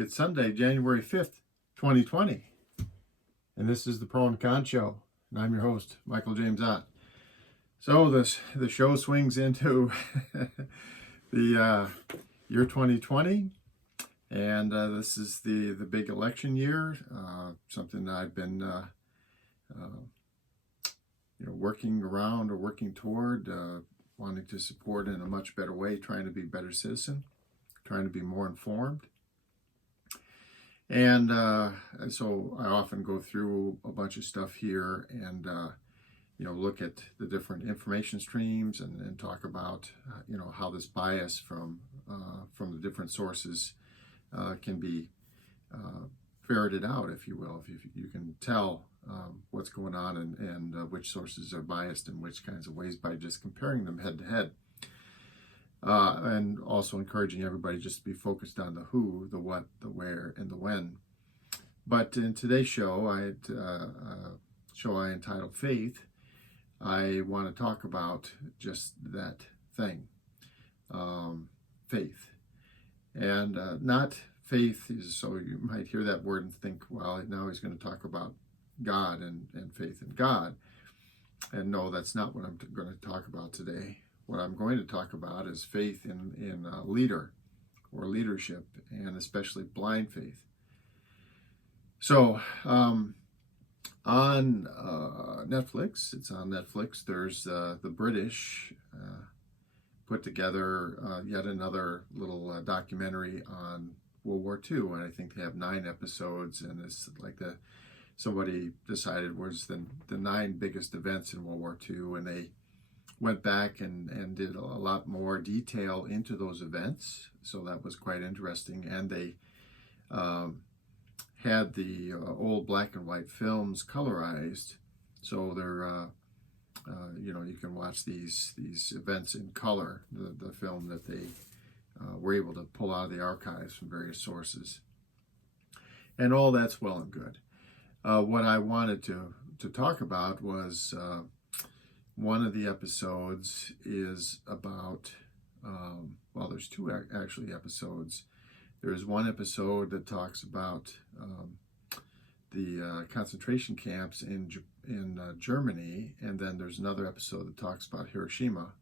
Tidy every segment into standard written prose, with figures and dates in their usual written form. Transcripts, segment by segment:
It's Sunday, January 5th, 2020, and this is the Pro and Con Show, and I'm your host, Michael James Ott. So the show swings into the year 2020, and this is the big election year, something that I've been working around or working toward, wanting to support in a much better way, trying to be a better citizen, trying to be more informed. And so I often go through a bunch of stuff here and, look at the different information streams and talk about, how this bias from the different sources can be ferreted out, if you will. If you can tell what's going on and which sources are biased in which kinds of ways by just comparing them head to head. And also encouraging everybody just to be focused on the who, the what, the where, and the when. But in today's show, I entitled Faith, I want to talk about just that thing, faith. And not faith is, so you might hear that word and think, well, now he's going to talk about God and faith in God. And no, that's not what I'm going to talk about today. What I'm going to talk about is faith in a leader or leadership, and especially blind faith. So on Netflix, it's on Netflix, there's the British put together yet another little documentary on World War II, and I think they have 9 episodes, and it's like somebody decided was the 9 biggest events in World War II, and they went back and did a lot more detail into those events, so that was quite interesting. And they had the old black and white films colorized, so they're you can watch these events in color, the film that they were able to pull out of the archives from various sources, and all that's well and good. What I wanted to talk about was one of the episodes is about, there's 2 actually episodes. There's one episode that talks about the concentration camps in Germany, and then there's another episode that talks about Hiroshima,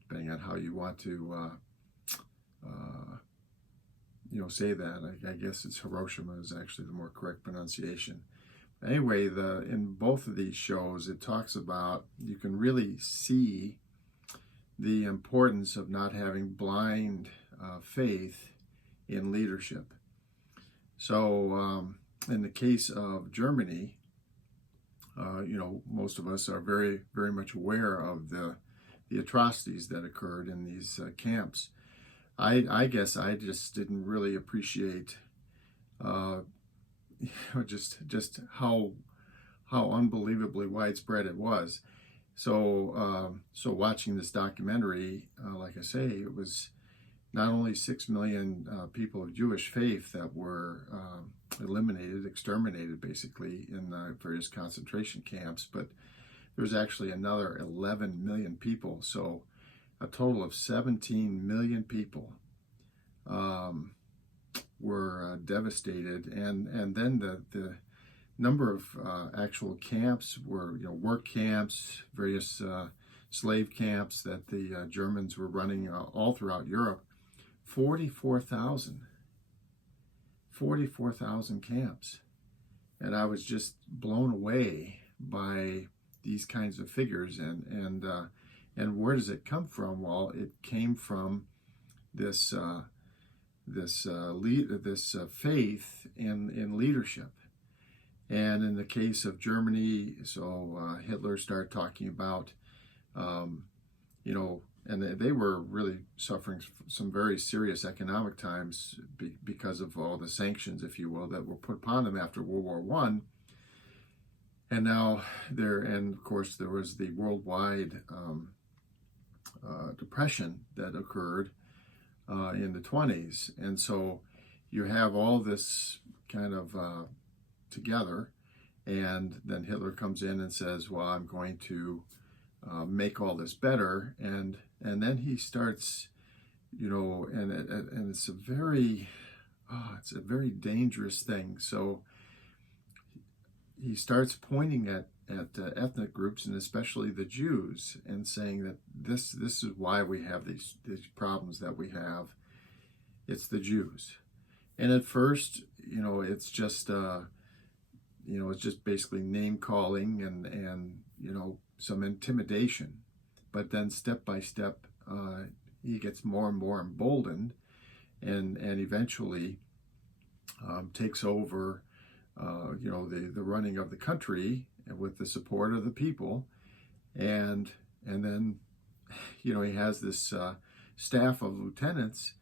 depending on how you want to say that. I guess it's Hiroshima is actually the more correct pronunciation. Anyway, in both of these shows, it talks about, you can really see the importance of not having blind faith in leadership. So in the case of Germany, most of us are very, very much aware of the atrocities that occurred in these camps. I guess I just didn't really appreciate just how unbelievably widespread it was. So watching this documentary, like I say, it was not only 6 million people of Jewish faith that were exterminated basically in the various concentration camps, but there's actually another 11 million people. So a total of 17 million people were devastated, and then the number of actual camps were work camps, various slave camps that the Germans were running all throughout Europe. 44,000 camps, and I was just blown away by these kinds of figures. And where does it come from? Well, it came from this faith in leadership. And in the case of Germany, so Hitler started talking about, and they were really suffering some very serious economic times because of all the sanctions, if you will, that were put upon them after World War I. And now and of course there was the worldwide depression that occurred in the 20s. And so you have all this kind of together, and then Hitler comes in and says, well, I'm going to make all this better, and then he starts, and it's a very it's a very dangerous thing. So he starts pointing at ethnic groups, and especially the Jews, and saying that this is why we have these problems that we have. It's the Jews. And at first, it's just it's just basically name calling and some intimidation. But then step by step, he gets more and more emboldened, and eventually takes over the running of the country with the support of the people, and then he has this staff of lieutenants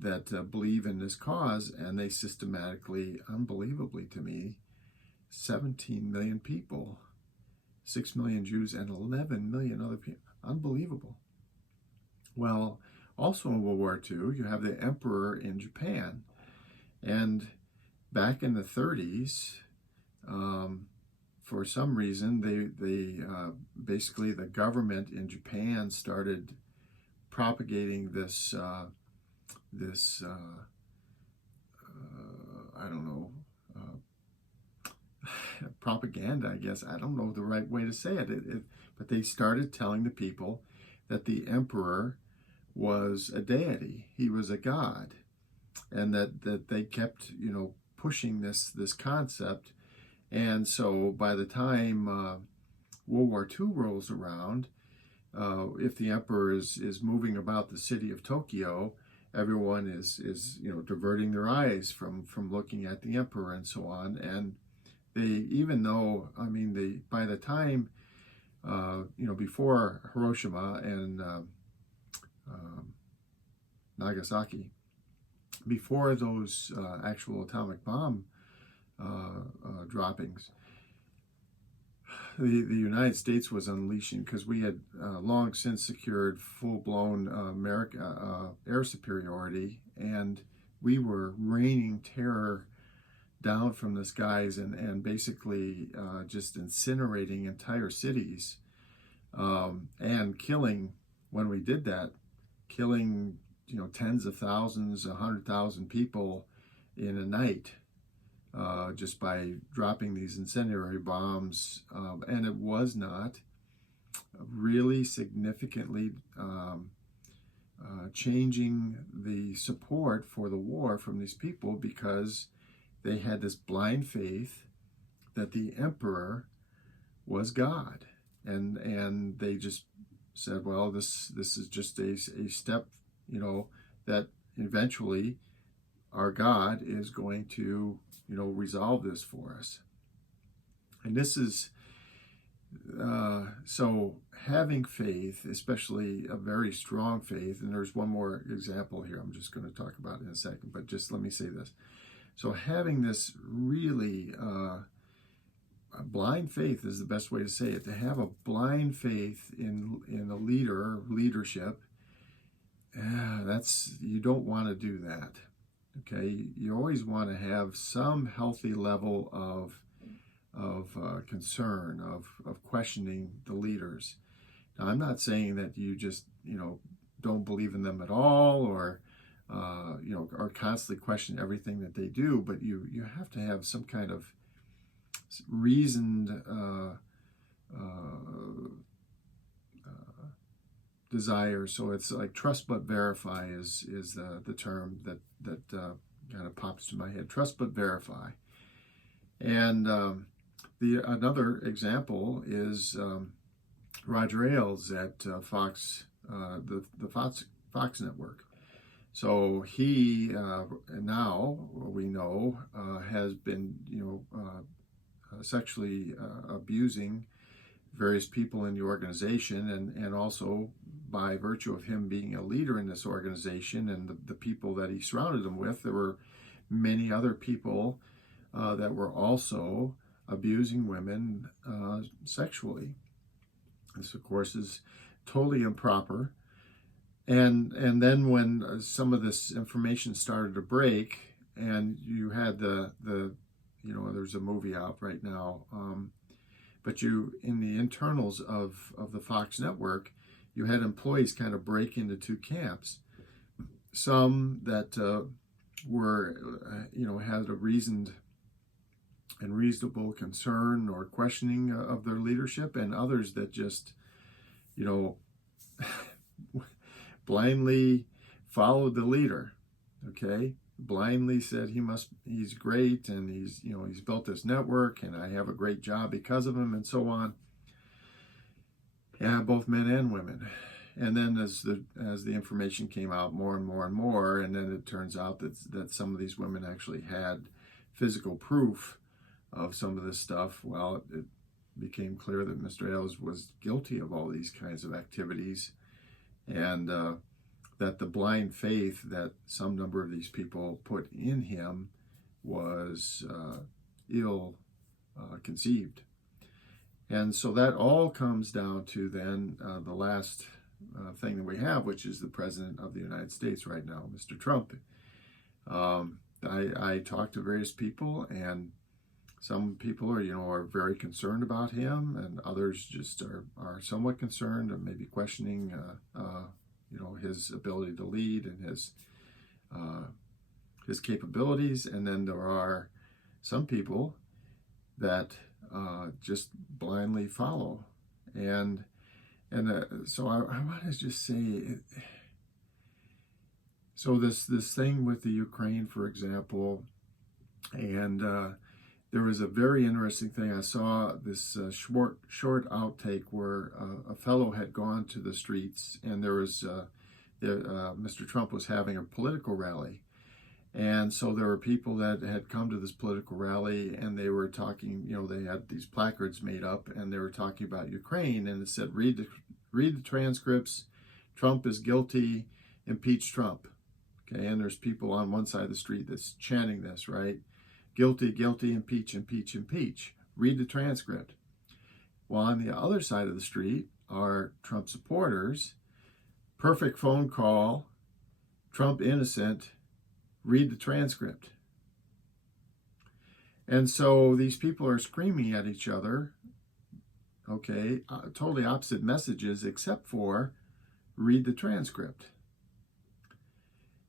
that believe in this cause, and they systematically, unbelievably to me, 17 million people, 6 million Jews and 11 million other people. Unbelievable. Well, also in World War II, you have the emperor in Japan, and back in the 30s, for some reason, they basically the government in Japan started propagating this I don't know, propaganda, I guess. I don't know the right way to say it. But they started telling the people that the emperor was a deity. He was a god. And that they kept, pushing this concept. And so by the time World War II rolls around, if the emperor is moving about the city of Tokyo, everyone is diverting their eyes from looking at the emperor and so on. And they, even though, by the time before Hiroshima and Nagasaki, before those actual atomic bomb droppings, the United States was unleashing, because we had long since secured full-blown air superiority, and we were raining terror down from the skies and basically just incinerating entire cities, and killing, when we did that, killing tens of thousands, 100,000 people in a night, just by dropping these incendiary bombs. And it was not really significantly changing the support for the war from these people, because they had this blind faith that the emperor was God, and they just said, well, this is just a step, that eventually our God is going to resolve this for us. And this is so having faith, especially a very strong faith. And there's one more example here I'm just going to talk about in a second, but just let me say this. So having this really blind faith is the best way to say it. To have a blind faith in a leadership, you don't want to do that. Okay, you always want to have some healthy level of concern, of questioning the leaders. Now, I'm not saying that you just don't believe in them at all, or are constantly questioning everything that they do, but you have to have some kind of reasoned desire. So it's like trust but verify is the term that kind of pops to my head. Trust but verify. And another example is Roger Ailes at Fox, the Fox network. So he now, we know, has been sexually abusing various people in the organization, and also by virtue of him being a leader in this organization and the people that he surrounded him with, there were many other people that were also abusing women sexually. This, of course, is totally improper. And then when some of this information started to break, and you had there's a movie out right now, but in the internals of the Fox network, you had employees kind of break into two camps. some that were, had a reasoned and reasonable concern or questioning of their leadership, and others that just, you know, blindly followed the leader. Okay, blindly said he's great, and he's built this network, and I have a great job because of him, and so on. Yeah, both men and women. And then as the information came out more and more and more, and then it turns out that some of these women actually had physical proof of some of this stuff. Well, it became clear that Mr. Ailes was guilty of all these kinds of activities, and that the blind faith that some number of these people put in him was ill conceived. And so that all comes down to then the last thing that we have, which is the President of the United States right now, Mr. Trump. I talked to various people, and some people are very concerned about him, and others just are somewhat concerned or maybe questioning his ability to lead and his capabilities. And then there are some people that just blindly follow. And so I want to just say, so this thing with the Ukraine, for example, and there was a very interesting thing. I saw this short outtake where a fellow had gone to the streets, and there was Mr. Trump was having a political rally. And so there were people that had come to this political rally, and they were talking, they had these placards made up, and they were talking about Ukraine, and it said, read the transcripts, Trump is guilty, impeach Trump. Okay, and there's people on one side of the street that's chanting this, right? Guilty, guilty, impeach, impeach, impeach. Read the transcript. While on the other side of the street are Trump supporters, perfect phone call, Trump innocent, read the transcript. And so these people are screaming at each other, okay, totally opposite messages, except for read the transcript.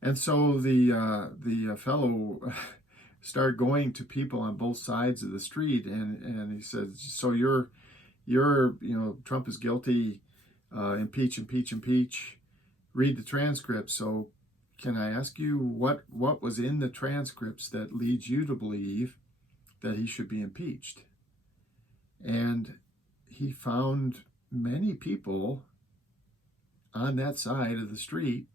And so the fellow started going to people on both sides of the street, and he said, so you're Trump is guilty, impeach, impeach, impeach, read the transcript. So can I ask you what was in the transcripts that leads you to believe that he should be impeached? And he found many people on that side of the street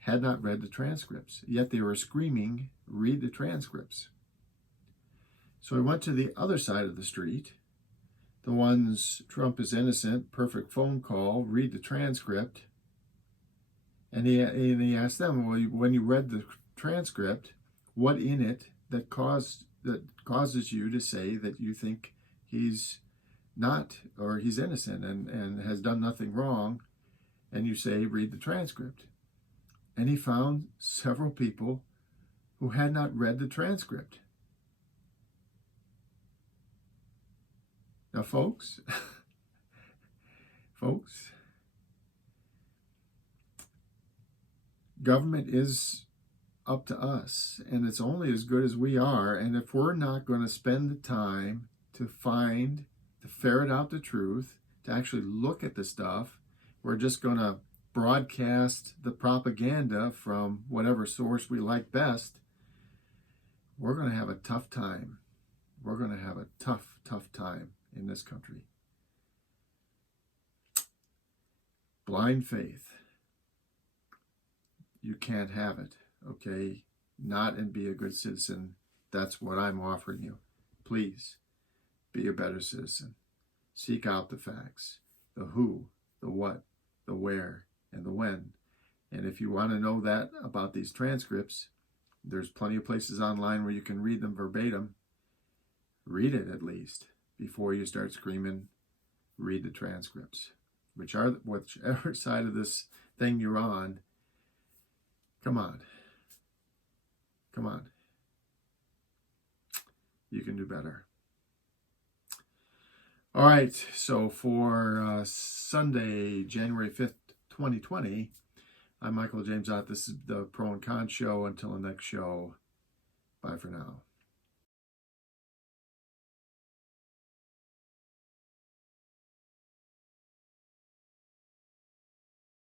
had not read the transcripts, yet they were screaming, read the transcripts. So he went to the other side of the street, the ones Trump is innocent, perfect phone call, read the transcript. And he asked them, well, when you read the transcript, what in it that causes you to say that you think he's not, or he's innocent and has done nothing wrong? And you say, read the transcript. And he found several people who had not read the transcript. Now, folks, government is up to us, and it's only as good as we are. And if we're not going to spend the time to ferret out the truth, to actually look at the stuff, we're just going to broadcast the propaganda from whatever source we like best, we're going to have a tough time. We're going to have a tough time in this country. Blind faith. You can't have it, okay? Not and be a good citizen. That's what I'm offering you. Please, be a better citizen. Seek out the facts, the who, the what, the where, and the when. And if you want to know that about these transcripts, there's plenty of places online where you can read them verbatim. Read it at least before you start screaming, read the transcripts. Whichever side of this thing you're on, come on. You can do better. All right, so for Sunday, January 5th, 2020, I'm Michael James Ott. This is the Pro and Con Show. Until the next show, bye for now.